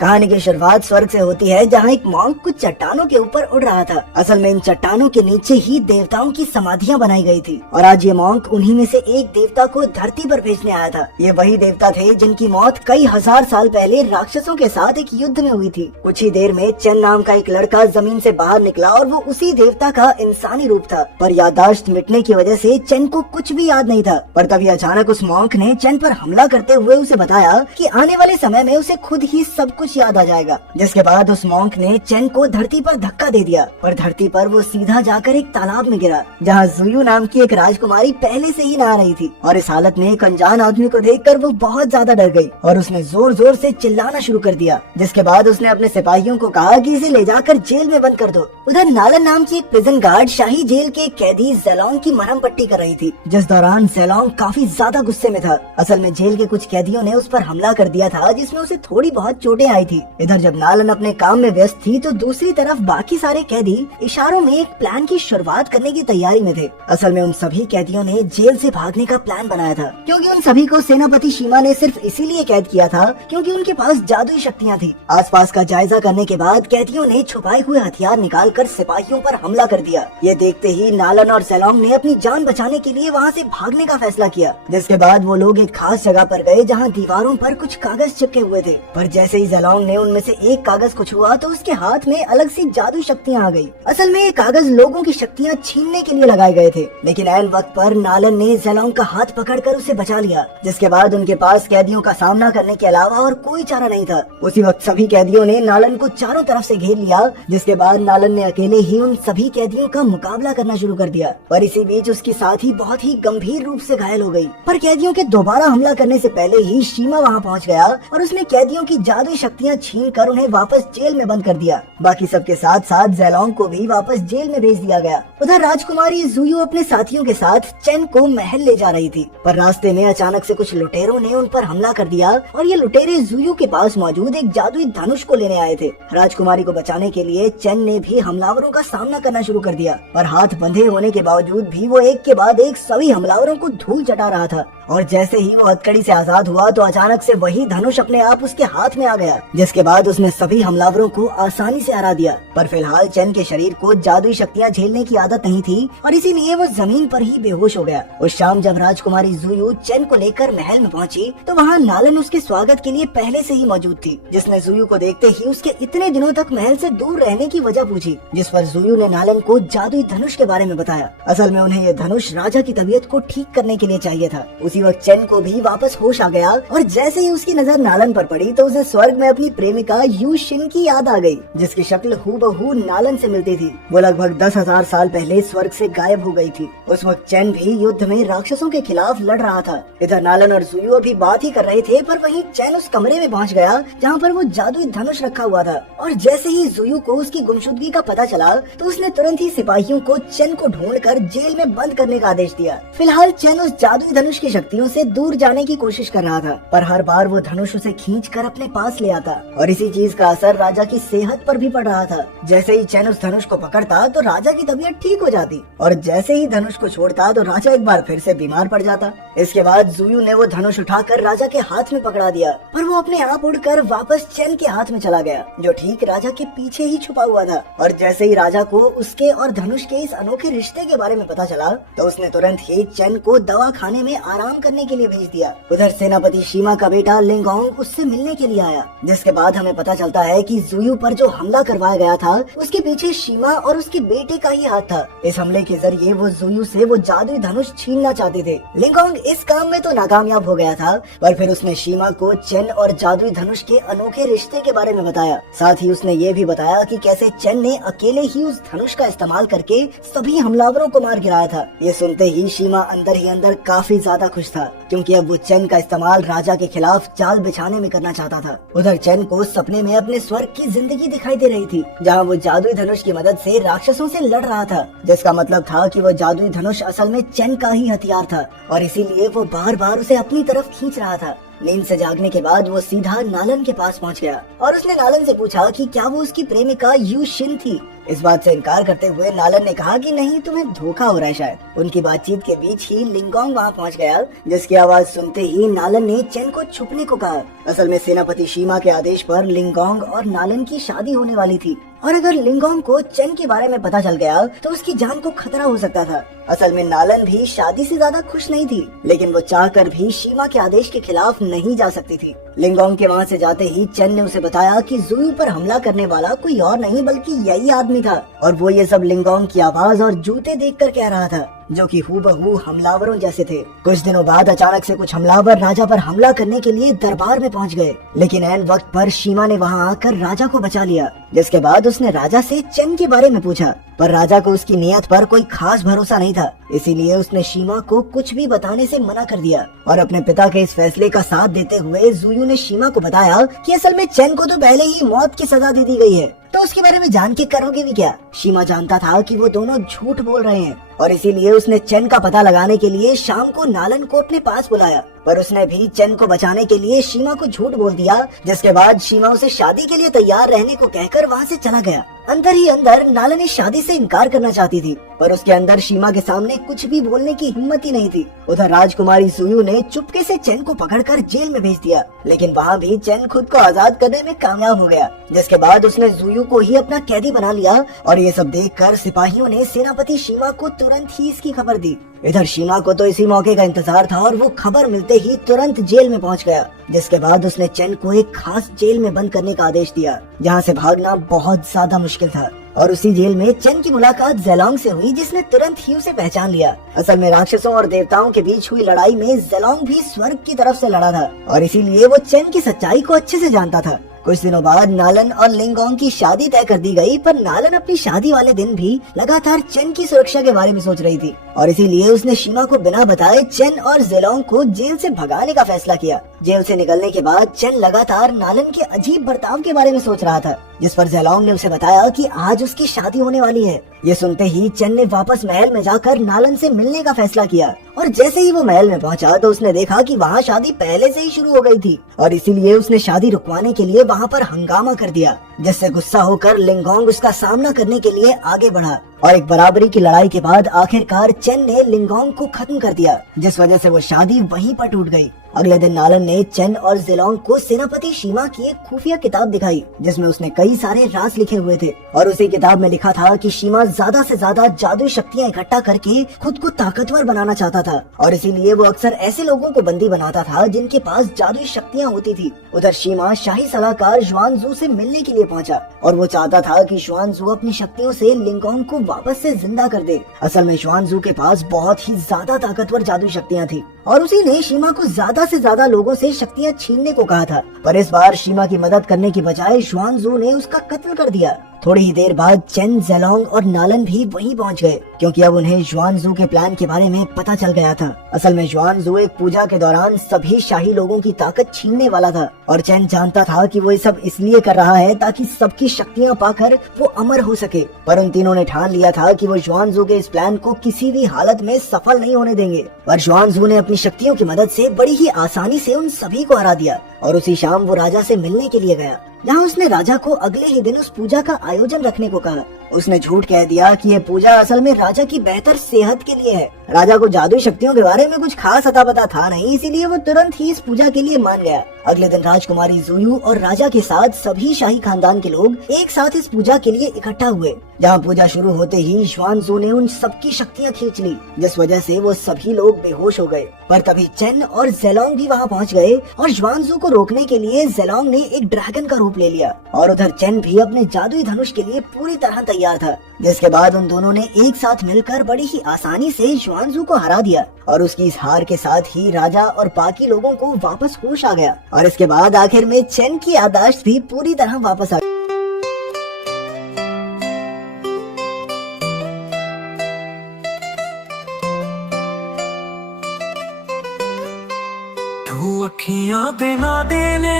कहानी की शुरुआत स्वर्ग से होती है, जहाँ एक मॉन्क कुछ चट्टानों के ऊपर उड़ रहा था। असल में इन चट्टानों के नीचे ही देवताओं की समाधियाँ बनाई गई थी और आज ये मॉन्क उन्हीं में से एक देवता को धरती पर भेजने आया था। ये वही देवता थे जिनकी मौत कई हजार साल पहले राक्षसों के साथ एक युद्ध में हुई थी। कुछ ही देर में चेन नाम का एक लड़का जमीन से बाहर निकला और वो उसी देवता का इंसानी रूप था, पर याददाश्त मिटने की वजह से चेन को कुछ भी याद नहीं था। पर तभी अचानक उस मॉन्क ने चेन पर हमला करते हुए उसे बताया कि आने वाले समय में उसे खुद ही सब कुछ याद आ जाएगा। जिसके बाद उस मॉन्क ने चेन को धरती पर धक्का दे दिया, पर धरती पर वो सीधा जाकर एक तालाब में गिरा, जहाँ जुयू नाम की एक राजकुमारी पहले से ही नहा रही थी। और इस हालत में एक अनजान आदमी को देखकर वो बहुत ज्यादा डर गई और उसने जोर जोर से चिल्लाना शुरू कर दिया। जिसके बाद उसने अपने सिपाहियों को कहा कि इसे ले जाकर जेल में बंद कर दो। उधर नालन नाम की एक प्रिजन गार्ड शाही जेल के कैदी जेलोंग की मरहम पट्टी कर रही थी, जिस दौरान जेलोंग काफी ज्यादा गुस्से में था। असल में जेल के कुछ कैदियों ने उस पर हमला कर दिया था, जिसमें उसे थोड़ी बहुत चोटें आई थी। इधर जब नालन अपने काम में व्यस्त थी तो दूसरी तरफ बाकी सारे कैदी इशारों में एक प्लान की शुरुआत करने की तैयारी में थे। असल में उन सभी कैदियों ने जेल से भागने का प्लान बनाया था, क्योंकि उन सभी को सेनापति शीमा ने सिर्फ इसीलिए कैद किया था क्योंकि उनके पास जादुई शक्तियाँ थी। आसपास का जायजा करने के बाद कैदियों ने छुपाए हुए हथियार निकालकर सिपाहियों पर हमला कर दिया। ये देखते ही नालन और जेलोंग ने अपनी जान बचाने के लिए वहाँ से भागने का फैसला किया। जिसके बाद वो लोग एक खास जगह पर गए जहाँ दीवारों पर कुछ कागज चिपके हुए थे, पर जैसे ही जेलोंग ने उनमें से एक कागज को छुआ तो उसके हाथ में अलग सी जादू शक्तियाँ आ गई। असल में ये कागज लोगों की शक्तियाँ छीनने के लिए लगाए गए थे, लेकिन ऐन वक्त पर नालन ने जेलोंग का हाथ पकड़कर उसे बचा लिया। जिसके बाद उनके पास कैदियों का सामना करने के अलावा और कोई चारा नहीं था। उसी वक्त सभी कैदियों ने नालन को चारों तरफ से घेर लिया। जिसके बाद नालन ने अकेले ही उन सभी कैदियों का मुकाबला करना शुरू कर दिया, पर इसी बीच उसकी साथी बहुत ही गंभीर रूप से घायल हो गई। पर कैदियों के दोबारा हमला करने से पहले ही शीमा वहाँ पहुँच गया और उसने कैदियों की जादुई शक्तियाँ छीन कर उन्हें वापस जेल में बंद कर दिया। बाकी सबके साथ साथ जेलोंग को भी वापस जेल में भेज दिया गया। उधर राजकुमारी जुयू अपने साथियों के साथ चेन को महल ले जा रही थी, पर रास्ते में अचानक से कुछ लुटेरों ने उन पर हमला कर दिया और ये लुटेरे जुयू के पास मौजूद एक जादुई धनुष को लेने आए थे। राजकुमारी को बचाने के लिए चेन ने भी हमलावरों का सामना करना शुरू कर दिया, पर हाथ बंधे होने के बावजूद भी वो एक के बाद एक सभी हमलावरों को धूल चटा रहा था। और जैसे ही वो हथकड़ी से आजाद हुआ तो अचानक से वही धनुष अपने आप उसके हाथ में आ गया। जिसके बाद उसने सभी हमलावरों को आसानी से हरा दिया। पर फिलहाल चेन के शरीर को जादुई शक्तियाँ झेलने की आदत नहीं थी और इसीलिए वो जमीन पर ही बेहोश हो गया। उस शाम जब राजकुमारी जुयू चेन को लेकर महल में पहुंची तो वहाँ नालन उसके स्वागत के लिए पहले से ही मौजूद थी, जिसने जुयू को देखते ही उसके इतने दिनों तक महल से दूर रहने की वजह पूछी। जिस पर जुयू ने नालन को जादुई धनुष के बारे में बताया। असल में उन्हें ये धनुष राजा की तबीयत को ठीक करने के लिए चाहिए था। उसी वक्त चेन को भी वापस होश आ गया और जैसे ही उसकी नजर नालन पर पड़ी तो उसे स्वर्ग में अपनी प्रेमिका यू शिन की याद आ गई, जिसकी शक्ल हूबहू नालन से मिलती थी। वो लगभग 10,000 साल पहले स्वर्ग से गायब हो गई थी। उस वक्त चेन भी युद्ध में राक्षसों के खिलाफ लड़ रहा था। इधर नालन और जुयू अभी बात ही कर रहे थे, पर वहीं चेन उस कमरे में पहुंच गया जहां पर वो जादुई धनुष रखा हुआ था। और जैसे ही जुयू को उसकी गुमशुदगी का पता चला तो उसने तुरंत ही सिपाहियों को चेन को ढूंढकर जेल में बंद करने का आदेश दिया। फिलहाल चेन उस जादुई धनुष की शक्तियों से दूर जाने की कोशिश कर रहा था, पर हर बार वो धनुष उसे खींचकर अपने पास ले आता और इसी चीज का असर राजा की सेहत पर भी पड़ रहा था। जैसे ही चेन उस धनुष को पकड़ता तो राजा की तबीयत ठीक हो जाती और जैसे ही धनुष को छोड़ता तो राजा एक बार फिर से बीमार पड़ जाता। इसके बाद जुयू ने वो धनुष उठाकर राजा के हाथ में पकड़ा दिया, पर वो अपने आप उड़कर वापस चेन के हाथ में चला गया, जो ठीक राजा के पीछे ही छुपा हुआ था। और जैसे ही राजा को उसके और धनुष के इस अनोखे रिश्ते के बारे में पता चला तो उसने तुरंत ही चेन को दवा खाने में आराम करने के लिए भेज दिया। उधर सेनापति शीमा का बेटा लिंगोंग उससे मिलने के लिए आया। जिसके बाद हमें पता चलता है कि जुयू पर जो हमला करवाया गया था उसके पीछे शीमा और उसके बेटे का ही हाथ था। इस हमले के जरिए वो जुयू से वो जादुई धनुष छीनना चाहते थे। लिंगोंग इस काम में तो नाकामयाब हो गया था, पर फिर उसने शीमा को चेन और जादुई धनुष के अनोखे रिश्ते के बारे में बताया। साथ ही उसने ये भी बताया कि कैसे चेन ने अकेले ही उस धनुष का इस्तेमाल करके सभी हमलावरों को मार गिराया था। ये सुनते ही शीमा अंदर ही अंदर काफी ज्यादा खुश था, क्योंकि अब वो चेन का इस्तेमाल राजा के खिलाफ जाल बिछाने में करना चाहता था। उधर चेन को सपने में अपने स्वर्ग की जिंदगी दिखाई दे रही थी, जहाँ वो जादुई धनुष की मदद से राक्षसों से लड़ रहा था, जिसका मतलब था कि वो जादुई धनुष असल में चेन का ही हथियार था और इसीलिए वो बार बार उसे अपनी तरफ खींच रहा था। नींद से जागने के बाद वो सीधा नालन के पास पहुंच गया और उसने नालन से पूछा कि क्या वो उसकी प्रेमिका यू शिन थी। इस बात से इनकार करते हुए नालन ने कहा कि नहीं, तुम्हें धोखा हो रहा है शायद। उनकी बातचीत के बीच ही लिंगोंग वहाँ पहुँच गया, जिसकी आवाज सुनते ही नालन ने चेन को छुपने को कहा। असल में सेनापति शीमा के आदेश पर लिंगोंग और नालन की शादी होने वाली थी, और अगर लिंगोंग को चेन के बारे में पता चल गया तो उसकी जान को खतरा हो सकता था। असल में नालन भी शादी से ज्यादा खुश नहीं थी, लेकिन वो चाहकर भी शीमा के आदेश के खिलाफ नहीं जा सकती थी। लिंगोंग के वहाँ से जाते ही चेन ने उसे बताया कि जुयू पर हमला करने वाला कोई और नहीं बल्कि यही आदमी था, और वो ये सब लिंगोंग की आवाज और जूते देखकर कह रहा था, जो कि हूबहू हमलावरों जैसे थे। कुछ दिनों बाद अचानक से कुछ हमलावर राजा पर हमला करने के लिए दरबार में पहुंच गए, लेकिन ऐन वक्त पर शीमा ने वहां आकर राजा को बचा लिया। जिसके बाद उसने राजा से चेन के बारे में पूछा, पर राजा को उसकी नियत पर कोई खास भरोसा नहीं था, इसीलिए उसने शीमा को कुछ भी बताने से मना कर दिया। और अपने पिता के इस फैसले का साथ देते हुए जुयू ने शीमा को बताया कि असल में चेन को तो पहले ही मौत की सजा दे दी गई है, तो उसके बारे में जान के करोगे भी क्या। शीमा जानता था कि वो दोनों झूठ बोल रहे हैं, और इसीलिए उसने चेन का पता लगाने के लिए शाम को नालन को अपने पास बुलाया, पर उसने भी चेन को बचाने के लिए शीमा को झूठ बोल दिया। जिसके बाद शीमा उसे शादी के लिए तैयार रहने को कहकर वहाँ से चला गया। अंदर ही अंदर नालन इस शादी से इनकार करना चाहती थी, पर उसके अंदर शीमा के सामने कुछ भी बोलने की हिम्मत ही नहीं थी। उधर राजकुमारी जुयू ने चुपके से चेन को पकड़कर जेल में भेज दिया, लेकिन वहाँ भी चेन खुद को आजाद करने में कामयाब हो गया। जिसके बाद उसने जुयू को ही अपना कैदी बना लिया, और ये सब देखकर सिपाहियों ने सेनापति शीमा को तुरंत ही इसकी खबर दी। इधर शीमा को तो इसी मौके का इंतजार था, और वो खबर मिलते ही तुरंत जेल में पहुंच गया। जिसके बाद उसने चेन को एक खास जेल में बंद करने का आदेश दिया, जहां से भागना बहुत ज्यादा मुश्किल था। और उसी जेल में चेन की मुलाकात ज़ेलोंग से हुई, जिसने तुरंत ही उसे पहचान लिया। असल में राक्षसों और देवताओं के बीच हुई लड़ाई में ज़ेलोंग भी स्वर्ग की तरफ से लड़ा था, और इसीलिए वो चेन की सच्चाई को अच्छे से जानता था। कुछ दिनों बाद नालन और लिंगोंग की शादी तय कर दी गई, पर नालन अपनी शादी वाले दिन भी लगातार चेन की सुरक्षा के बारे में सोच रही थी, और इसीलिए उसने शीमा को बिना बताए चेन और ज़ेलोंग को जेल से भगाने का फैसला किया। जेल से निकलने के बाद चेन लगातार नालन के अजीब बर्ताव के बारे में सोच रहा था, जिस पर ज़ेलोंग ने उसे बताया कि आज उसकी शादी होने वाली है। ये सुनते ही चेन ने वापस महल में जाकर नालन से मिलने का फैसला किया, और जैसे ही वो महल में पहुंचा तो उसने देखा कि वहाँ शादी पहले से ही शुरू हो गई थी, और इसीलिए उसने शादी रुकवाने के लिए वहाँ पर हंगामा कर दिया, जिससे गुस्सा होकर लिंगोंग उसका सामना करने के लिए आगे बढ़ा। और एक बराबरी की लड़ाई के बाद आखिरकार चेन ने लिंगोंग को खत्म कर दिया, जिस वजह से वो शादी वहीं पर टूट गई। अगले दिन नालन ने चेन और ज़ेलोंग को सेनापति शीमा की एक खुफिया किताब दिखाई, जिसमें उसने कई सारे राज लिखे हुए थे, और उसी किताब में लिखा था कि शीमा ज्यादा से ज्यादा जादुई शक्तियाँ इकट्ठा करके खुद को ताकतवर बनाना चाहता था, और इसीलिए वो अक्सर ऐसे लोगों को बंदी बनाता था जिनके पास जादुई शक्तियाँ होती थी। उधर शीमा शाही सलाहकार जुआनजू से मिलने के लिए पहुंचा, और वो चाहता था कि जुआनजू अपनी शक्तियों से लिंगोंग को वापस से जिंदा कर दे। असल में जुआनजू के पास बहुत ही ज्यादा ताकतवर जादुई शक्तियाँ थी, और उसी ने शीमा को ज्यादा से ज्यादा लोगों से शक्तियाँ छीनने को कहा था, पर इस बार शीमा की मदद करने की बजाय जुआनजू ने उसका कत्ल कर दिया। थोड़ी ही देर बाद चेन, ज़ेलोंग और नालन भी वहीं पहुंच गए, क्योंकि अब उन्हें जुआनजू के प्लान के बारे में पता चल गया था। असल में जुआनजू एक पूजा के दौरान सभी शाही लोगों की ताकत छीनने वाला था, और चेन जानता था कि वो ये सब इसलिए कर रहा है ताकि सबकी शक्तियाँ पाकर वो अमर हो सके। पर उन तीनों ने ठान लिया था कि वो जुआनजू के इस प्लान को किसी भी हालत में सफल नहीं होने देंगे। पर जुआनजू ने अपनी शक्तियों की मदद से बड़ी ही आसानी से उन सभी को हरा दिया, और उसी शाम वो राजा से मिलने के लिए गया, जहाँ उसने राजा को अगले ही दिन उस पूजा का आयोजन रखने को कहा। उसने झूठ कह दिया कि ये पूजा असल में राजा की बेहतर सेहत के लिए है। राजा को जादुई शक्तियों के बारे में कुछ खास अता पता था नहीं, इसीलिए वो तुरंत ही इस पूजा के लिए मान गया। अगले दिन राजकुमारी जुयू और राजा के साथ सभी शाही खानदान के लोग एक साथ इस पूजा के लिए इकट्ठा हुए, जहाँ पूजा शुरू होते ही जुआनजू ने उन सबकी शक्तियाँ खींच ली, जिस वजह से वो सभी लोग बेहोश हो गए। पर तभी चेन और ज़ेलोंग भी वहाँ पहुँच गए, और जुआनजू को रोकने के लिए ज़ेलोंग ने एक ड्रैगन का रूप ले लिया, और उधर चेन भी अपने जादुई धनुष के लिए पूरी तरह तैयार था। जिसके बाद उन दोनों ने एक साथ मिलकर बड़ी ही आसानी से जुआनजू को हरा दिया, और उसकी इस हार के साथ ही राजा और बाकी लोगों को वापस होश आ गया, और इसके बाद आखिर में चेन की याददाश्त भी पूरी तरह वापस आ गई। तू अखियां दे ना देने,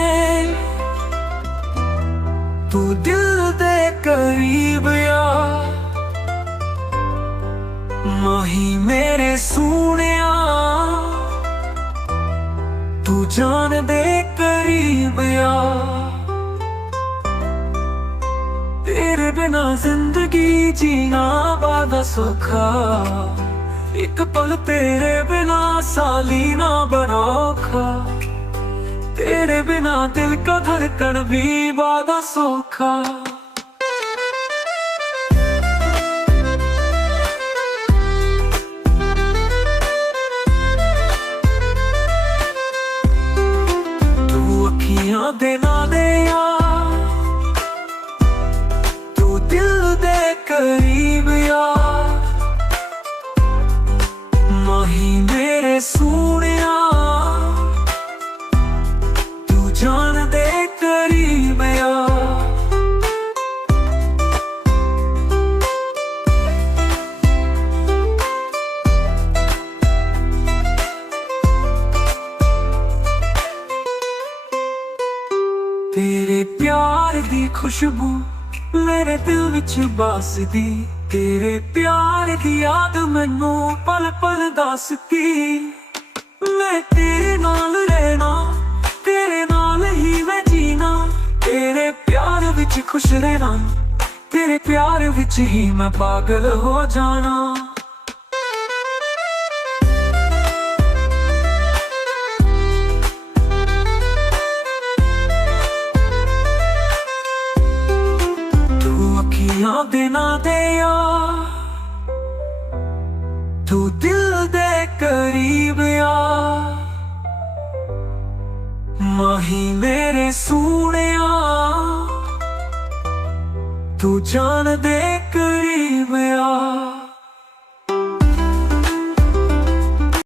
तू दिल दे करीब या माही मेरे सूनिया, तू जान दे करीब या तेरे बिना जिंदगी जीना बड़ा सौखा, एक पल तेरे बिना साली ना बड़ा औखा, तेरे बिना दिल का धड़कन भी बड़ा सौखा। देना दे यार, तू दिल दे करीब यार, माही मेरे सोनिया, तू जान दे करीब यार। तेरे प्यार दी खुशबू मेरे दिल विच बसदी, तेरे प्यार दी याद मैनू पल पल दसदी। मैं तेरे नाल रहना, तेरे नाल ही मैं जीना, तेरे प्यार विच खुश रहना, तेरे प्यार विच ही मैं पागल हो जाना। देना दे यार, तू दिल दे करीब यार, माही मेरे सोनिया, तू जान दे करीब यार।